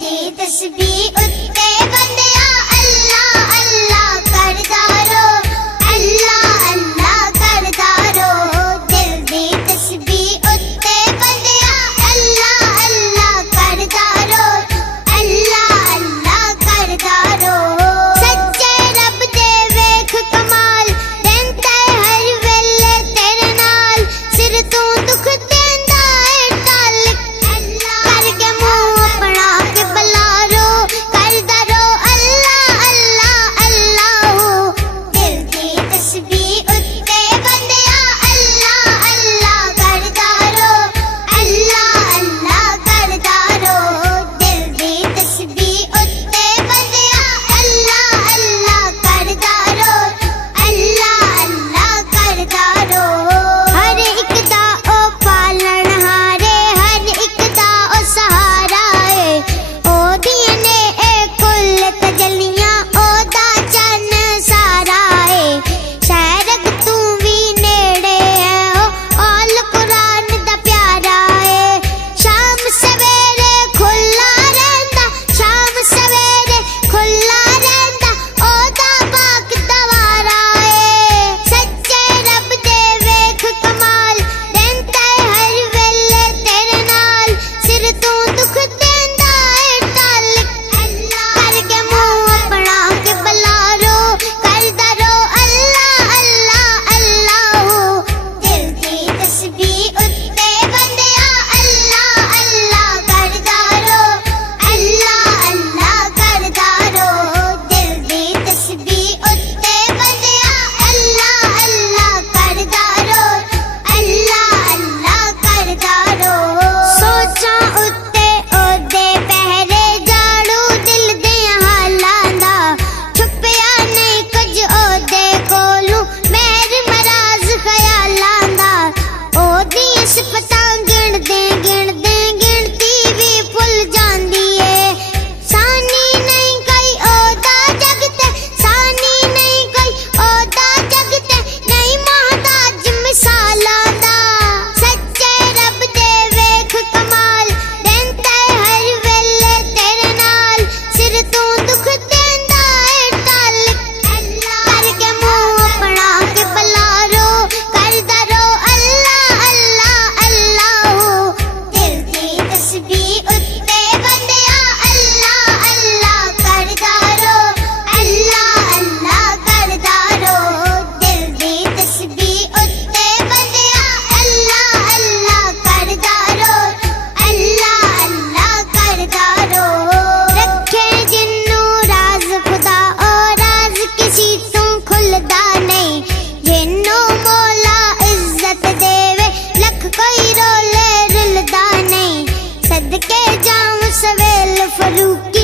दी तस्बीह उत्ते बंदिया अल्लाह अल्लाह करदा रो, अल्लाह अल्लाह करदा रो। दिल दी तस्बीह उत्ते बंदिया अल्लाह अल्लाह करदा रो, अल्लाह अल्लाह करदा रो। सच्चे रब दे वेख कमाल रहिंदा हर वेले तेरे नाल, सिर तू दुख देंदा है टल करके मुंह अपना के बलारो करदा रो अल्लाह अल्लाह अल्लाह। दिल दी तस्बीह उत्ते बंदिया अल्लाह अल्लाह करदा रो, अल्लाह अल्लाह करदा रो। दिल दी तस्बीह उत्ते बंदिया अल्लाह अल्लाह करदा रो, अल्लाह अल्लाह करदा रो। हर एक दा ओ पालन हारे, हर एक दा ओ सहारा है, ओ दिए ने ए कुल तजलियां ओ दा चन सारा है। शहरक तू भी नेड़े है ओ आल कुरान दा प्यारा है। शाम सवेरे खुला रहंदा, शाम सवेरे खुला रहंदा ओ दा पाक दवारा है। सच्चे रब दे वेख कमाल रहिंदा हर वेले तेरे नाल, सिर तू दुख देंदा है टल करके मुंह अपना के बलारो करदा रो अल्लाह अल्लाह अल्लाह। दिल दी तस्बीह उत्ते बंदिया अल्लाह अल्लाह करदा रो, अल्लाह अल्लाह करदा रो। दिल दी तस्बीह उत्ते बंदिया अल्लाह अल्लाह करदा रो, अल्लाह अल्लाह करदा रो। सोचा उत्ते ओदे पहरे जाड़ू दिल दे हालां दा, छुपिया नहीं कुछ ओदे कोलू मेहर मराज ख्यालां दा। ओदी सिफतां गिणदे गिणदे गिणती भी भुल जांदी है। सानी नहीं कोई ओदा जगते, सानी नहीं कोई ओदा जगते, नहीं मोहताज मिसालां दा। सच्चे रब दे वेख कमाल रहिंदा हर वेले तेरे नाल, सिर तू दुख देंदा है टल करके मुंह अपना के बलारो करदा रो अल्लाह अल्लाह अल्लाह। दिल दी तस्बीह उत्ते बंदिया अल्लाह अल्लाह करदा रो, अल्लाह अल्लाह करदा रो। दिल दी तस्बीह उत्ते बंदिया अल्लाह अल्लाह करदा रो, अल्लाह अल्लाह करदा रो। रखे जिन्नू राज खुदा ओ राज किसी तू खुलदा नहीं, जिन्नू मौला इज्जत देवे लख कोई रोले रुलदा नहीं। सदके जाऊं सवेल फरूकी